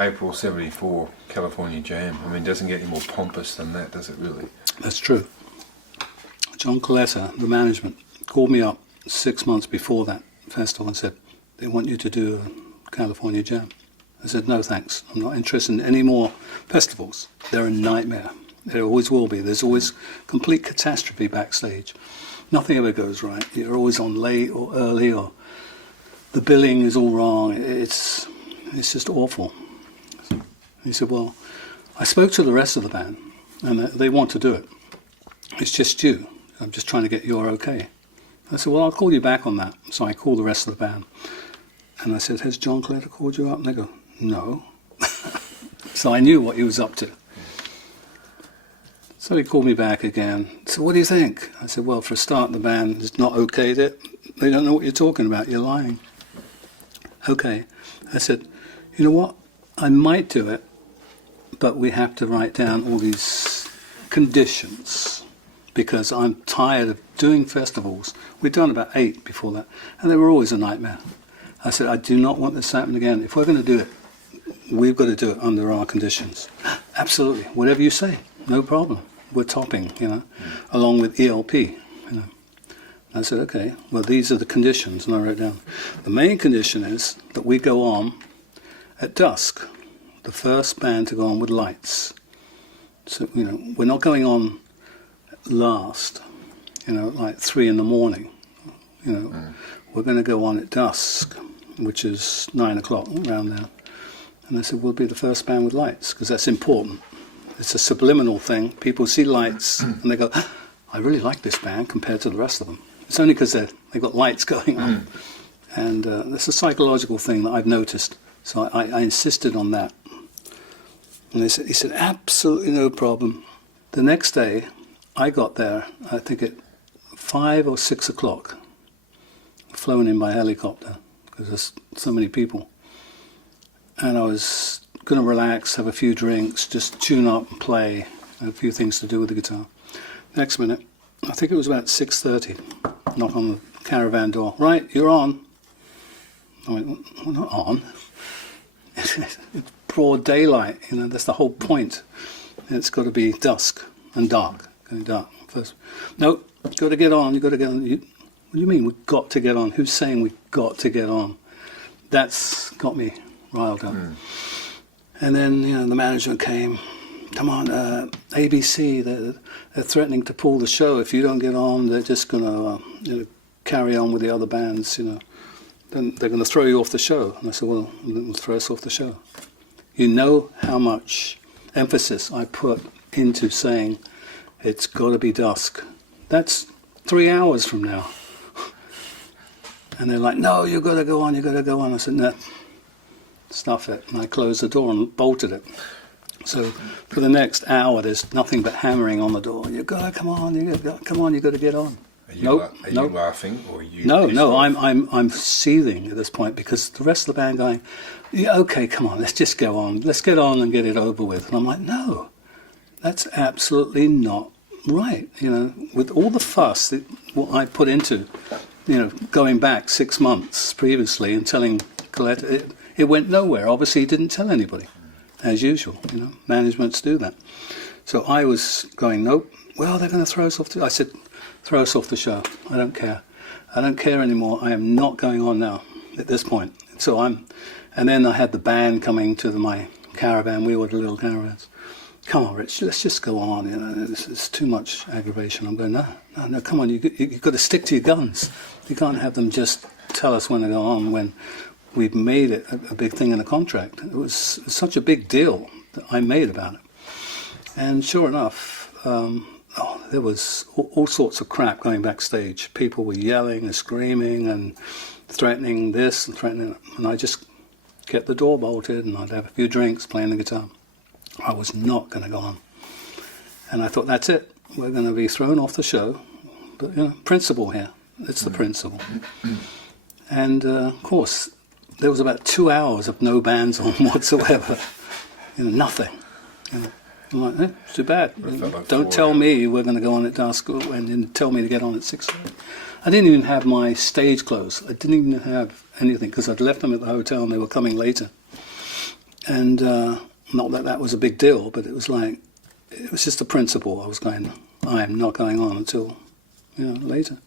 April 74 California Jam. I mean, it doesn't get any more pompous than that, does it really? That's true. John Coletta, the management, called me up 6 months before that festival and said, they want you to do a California Jam. I said, no thanks, I'm not interested in any more festivals. They're a nightmare. There always will be. There's always complete catastrophe backstage. Nothing ever goes right. You're always on late or early, or the billing is all wrong. It's just awful. He said, well, I spoke to the rest of the band, and they want to do it. It's just you. I'm just trying to get your okay. I said, well, I'll call you back on that. So I called the rest of the band. And I said, has John Coletta called you up? And they go, no. So I knew what he was up to. So he called me back again. So what do you think? I said, well, for a start, the band is not okayed it. They don't know what you're talking about. You're lying. Okay. I said, you know what? I might do it, but we have to write down all these conditions because I'm tired of doing festivals. We'd done about 8 before that, and they were always a nightmare. I said, I do not want this to happen again. If we're going to do it, we've got to do it under our conditions. Absolutely. Whatever you say, no problem. We're topping, along with ELP, I said, okay, well, these are the conditions, and I wrote down. The main condition is that we go on at dusk, the first band to go on with lights. So, we're not going on last, like 3 in the morning. We're going to go on at dusk, which is 9 o'clock, around there. And I said, we'll be the first band with lights, because that's important. It's a subliminal thing. People see lights, and they go, I really like this band compared to the rest of them. It's only because they've got lights going on. And that's a psychological thing that I've noticed. So I insisted on that. And he said, absolutely no problem. The next day, I got there, I think at 5 or 6 o'clock, flown in by helicopter, because there's so many people. And I was going to relax, have a few drinks, just tune up and play, a few things to do with the guitar. Next minute, I think it was about 6:30, knock on the caravan door. Right, you're on. I went, we're not on. It's broad daylight, that's the whole point. It's got to be dusk and dark, going dark first. No, you've got to get on, you've got to get on. What do you mean, we've got to get on? Who's saying we've got to get on? That's got me riled up. And then, the management came, come on, ABC, they're threatening to pull the show. If you don't get on, they're just going to carry on with the other bands, Then they're going to throw you off the show. And I said, well, they'll throw us off the show. You know how much emphasis I put into saying it's got to be dusk. That's 3 hours from now. And they're like, no, you've got to go on, you've got to go on. I said, no, stuff it. And I closed the door and bolted it. So for the next hour, there's nothing but hammering on the door. You've got to come on, you've got to get on. Are you laughing, or are you? No. I'm seething at this point because the rest of the band going, yeah, okay, come on, let's just go on. Let's get on and get it over with. And I'm like, no, that's absolutely not right. With all the fuss that what I put into, going back 6 months previously and telling Coletta, it went nowhere. Obviously, he didn't tell anybody, as usual. Managements do that. So I was going, nope. Well, they're going to throw us off. I said, throw us off the show. I don't care. I don't care anymore. I am not going on now at this point. And then I had the band coming to my caravan. We ordered little caravans. Come on, Rich, let's just go on. It's too much aggravation. I'm going, no, come on. You've got to stick to your guns. You can't have them just tell us when to go on when we've made it a big thing in the contract. It was such a big deal that I made about it. And sure enough, there was all sorts of crap going backstage. People were yelling and screaming and threatening this and threatening that. And I just kept the door bolted and I'd have a few drinks playing the guitar. I was not going to go on. And I thought, that's it. We're going to be thrown off the show. But, principle here. It's the principle. And, of course, there was about 2 hours of no bands on whatsoever. Nothing. I'm like, it's too bad. Don't tell me we're going to go on at dusk and then tell me to get on at 6. I didn't even have my stage clothes. I didn't even have anything because I'd left them at the hotel and they were coming later. And not that that was a big deal, but it was like, it was just a principle. I was going, I am not going on until, later.